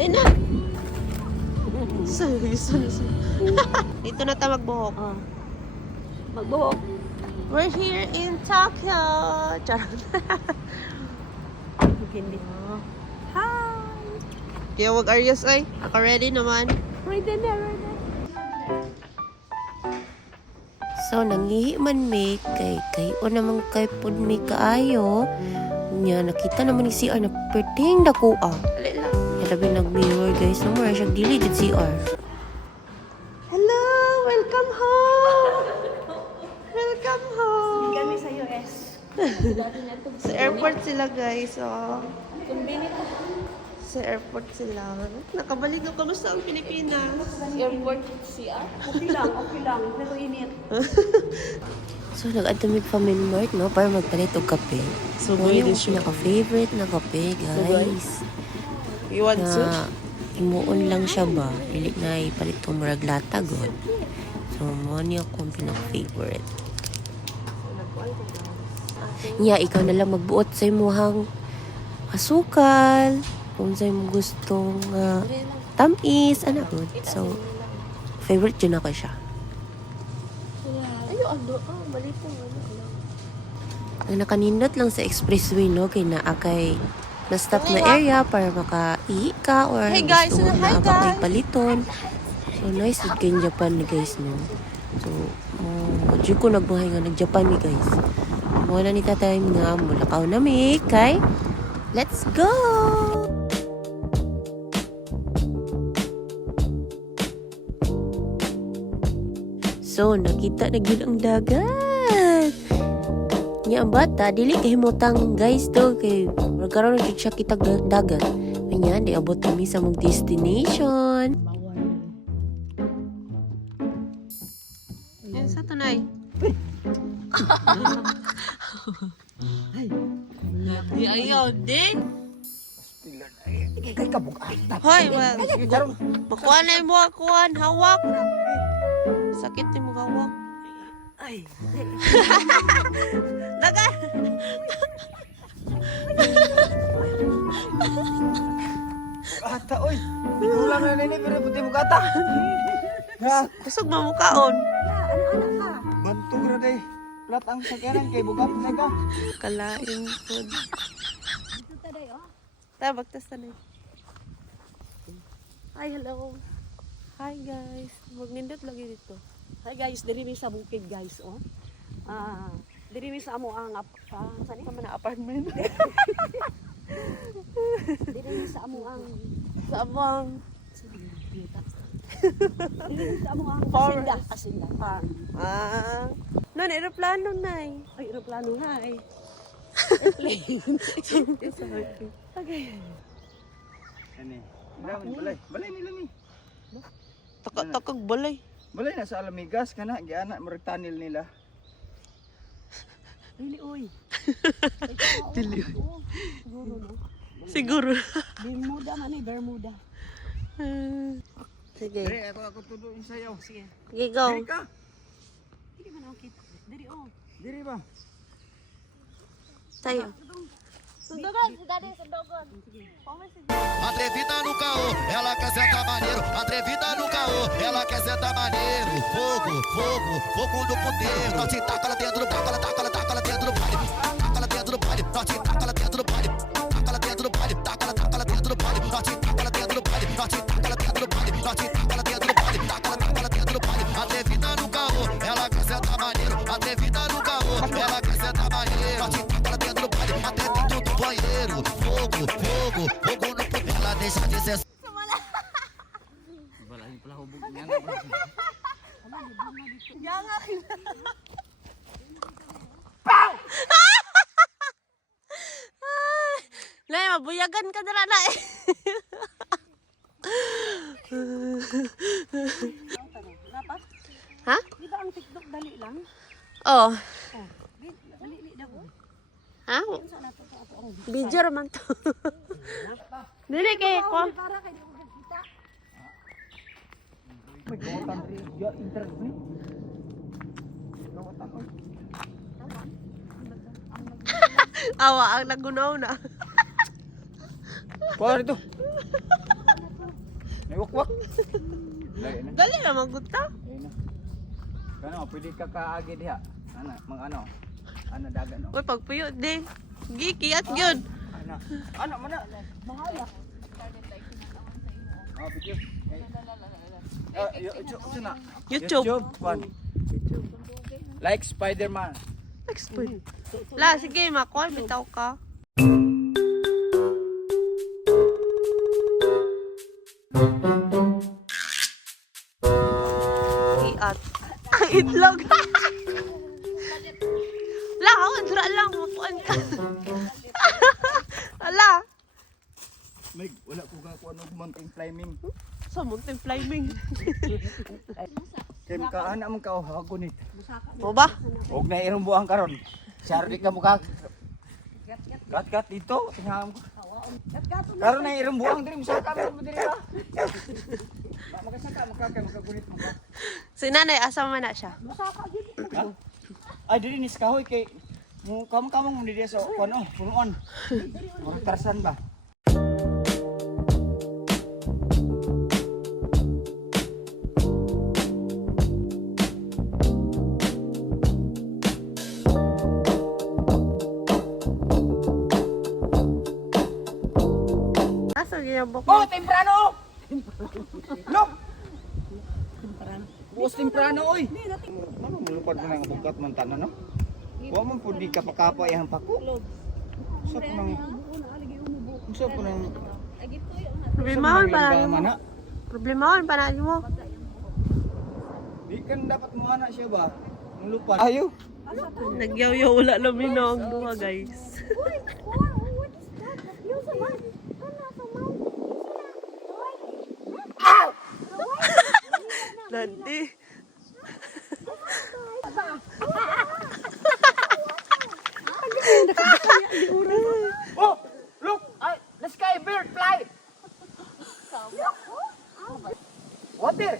Ay na! Dito na tayo magbuhok. Magbuhok. We're here in Tokyo! Charot. Hindi. Hi! Kaya wag Arias ay. Ako ready naman. Ready na, ready. So, nangihi man mi kay o naman kay pud mi kaayo. Nya nakita naman ni CR na perting dakuha. Labi nag-mirror guys. No more siya dili jud CR. Hello! Welcome home! Welcome home! Kami sa US. Sa airport sila guys. Oh. Convenient. Sa airport sila. Nakabalik na. Kamusta ang Pilipinas? Airport CR? Okay lang. Pero init. So, nag-atamig pa Minmart, no? Para magpalit og kape. So, yung pinaka-favorite na kape, guys. You want soup? Imuon lang siya ba? Dili na ipalit ko marag lata, god. So, mo niya akong pinaka-favorite. Nya, ikaw na lang magbuot sa imuhang asukal. Kung sa'yo mo gustong tamis, ano good. So, favorite yun ako siya. Balito. Ang nakanindot lang sa expressway, no? Kay naakay na-stop na area para maka-ihi ka or Hey guys, gusto mo hi na guys. paliton. So, nice it kay Japan ni guys, no? So, di ko nagbuhay nga nag-Japan ni guys. Muna ni tatay nga, mulakaw na mi, kay let's go! So, nakita na gyud ang dagat. Nya ang bata, dili kahimutang guys to kay magkaroon na siya kitag dagat. Nya, di abot kami sa mong destination. Yan sa tunay. Di ayaw, di. Hoy, well, makuha na yung mga kuhan, hawak. Sakit ni mo hawak. Ay. Naga! Ata, oy! Kulang na nini, pero puti mo kata. Kusog mamukaon. Ano ka? Bantog ra day. Plat ang sakyanan kay bugat na ka. Kalain food. Ito taday, oh. Tayo, bagtas na na. Hi, hello. Hi guys. Magnindot lagi dito. Hi guys, diri mi sa bukid guys, oh. Diri mi sa amo ang saan Sa mga apartment. Diri mi sa amo ang Sa abang. Diri mi sa amo ang Farm. asinda farm. Nan, aeroplano na eh. Ay, aeroplano nga eh. Okay. Ani. Balay, balay nila ni. Takag balay. Balay na sa Alamigas kana giana Maritanil nila. Dili oy. Dili. Siguro no. Siguro. Bermuda man eh, Bermuda. Sige. Dire ako tudo in sayaw. Sige. Gigaw. Diri ka. Dili man ako kita. Diri oh. Diri ba? Tayo. Sundogon, dali sundogon. Atrevida no caô, ela quer sentar maneiro. Atrevida no caô, ela quer sentar maneiro. Fogo, fogo, fogo no puteiro. Nós te taca lá dentro, taca lá dentro do baile. Taca lá dentro do baile, nós te taca lá dentro do baile. Taca lá dentro do baile, taca lá dentro do baile. Nós te taca lá dentro do baile, nós te taca lá dentro do baile. Nós te taca lá dentro do baile, taca lá dentro do baile. Atrevida no caô, ela quer sentar maneiro. Atrevida no caô, ela quer sentar maneiro. Nós te taca lá dentro do baile, até dentro do banheiro. Fogo, fogo, fogo no puteiro. Ela deixa de ser. Nay, mabuyagan ka na na eh. Ha? Di ba ang TikTok dali lang? Oh. Dali daw. Ha? Saan nato to ako ang Video naman to. Dili kay ko. para kay di ko kita. May kawatan rin. Ya internet ni. Kawatan oy. Awa ang nagunaw na. Kuha rito. May wakwak. Lain na. Dali na maguta. Lain na. Kano, pwede ka kaagi diha. Ano, mga ano? Ano dagan no? Uy, pagpuyo di. Gikiyat yun. Ano man na? Mahala. Oh, video. YouTube. One. Like Spider-Man. Explain. La, sige, makoy. Bitaw ka. Iat. Ang itlog. La, awan. Sura lang. Mapuan ka. Ala. Meg, wala ko ka ano mountain climbing. Sa mountain climbing. Kay makaana man ka hagon ni. O ba? Og na irong buang karon. Sardi ka mukha. Kat dito, tingam ko. Karon na irong buang diri misaka mo diri ba? Makasaka makakay makagunit mo. Si nanay, asa man na siya? Ay diri ni kahoy kay mo kamong mo diri sa kuno, punuon. Murag Tarzan ba? Asa ginabok Oh, temprano! Look! Buos temprano, oy! Ano, mulupad mo nga bukat man tanan, no? Huwag mo po di kapakapa ihang pako. Sa po nang... Sa po nang... Problemahon pa na mo. Mana? Problemahon pa na mo. Di kan dapat mana siya ba? Mulupad. Ayo! Nagyaw-yaw wala namin na ang duha, guys. Nanti. Oh! Look! The sky bird fly! Water!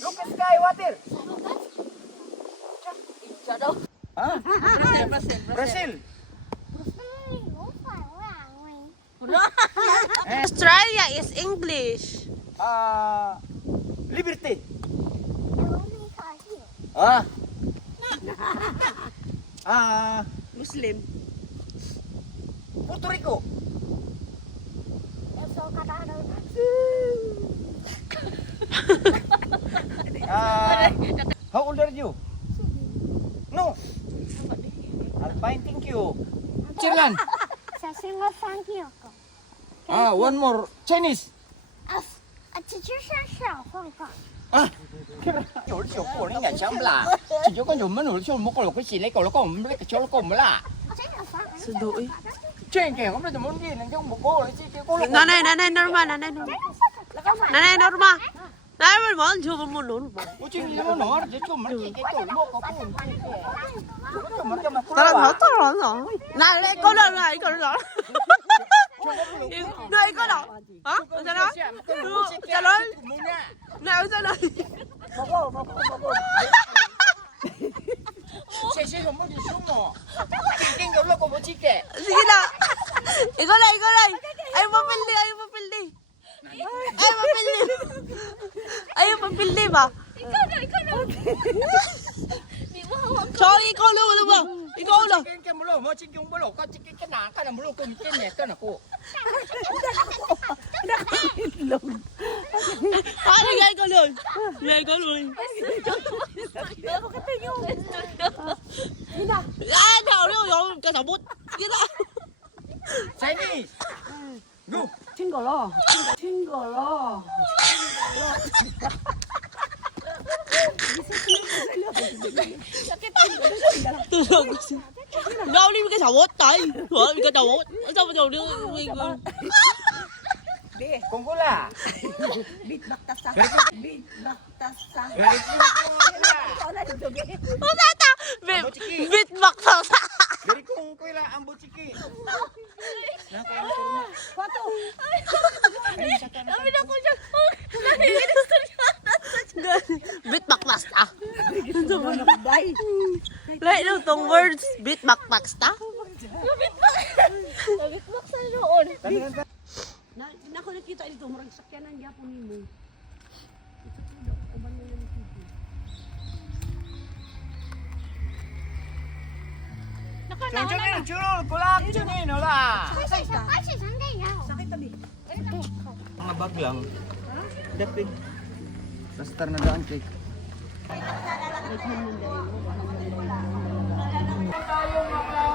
Look at sky, water! Ah? Brazil! Australia is English. Liberty! Ah! Muslim. Puerto Rico! How old are you? No! Alpine, thank you. Chilean! One more. Chinese! Ah! 有小狗你敢想不啦？只就跟我们有小母狗了，可是那狗了，狗我们那个小狗没啦。 Sudoy. 这个我们怎么地能叫母狗了？这狗了。 Nanay, nanay, normal, nanay, normal. Nanay, normal. Nanay, mo, mo, mo, normal. 我这你怎么弄？这就没这个狗母狗不。怎么这么苦 Tara, 啊？ tara, tara. Nanay, ikaw lang, nanay, ikaw lang. Nanay, ikaw lang. Ha? Usa na? Usa lang? Nanay, usa lang. 谢谢什么你说嘛？今天有那个我记得。 Sige na. Ikaw lang, ikaw lang. Ayaw mapildi, ayaw mapildi. Ayaw mapildi. Ayaw mapildi ba? Ikaw na. Sorry, ikaw lang, wala ba? Ikaw lang. Cái mũ lỗ, chỉ dùng mũ lỗ, có cái nào cái là mũ lỗ cùng cái này cái là cô. Ano nga ikaw lang? Nga ikaw lang. Ah, no, yung kasabot. Yun na. Chinese. Go. 튕걸어. 튕걸어. Tulog kasi. Gawin mo ka sawot tayo. Hindi ka sawot. Ang sawot daw. Kung gula. Bit baktasa. Bit baktasa. Dari kung kuila ang buchiki. Bit baktasa. Lahat daw tong words. Bit baktasa. Nako nakita dito, murag sakyanan gyapon nimo. Chun, chun, kulak, chunin, wala. Sakit tabi. Mga bag lang. Dapin. Basta na daan, check. Tayo mga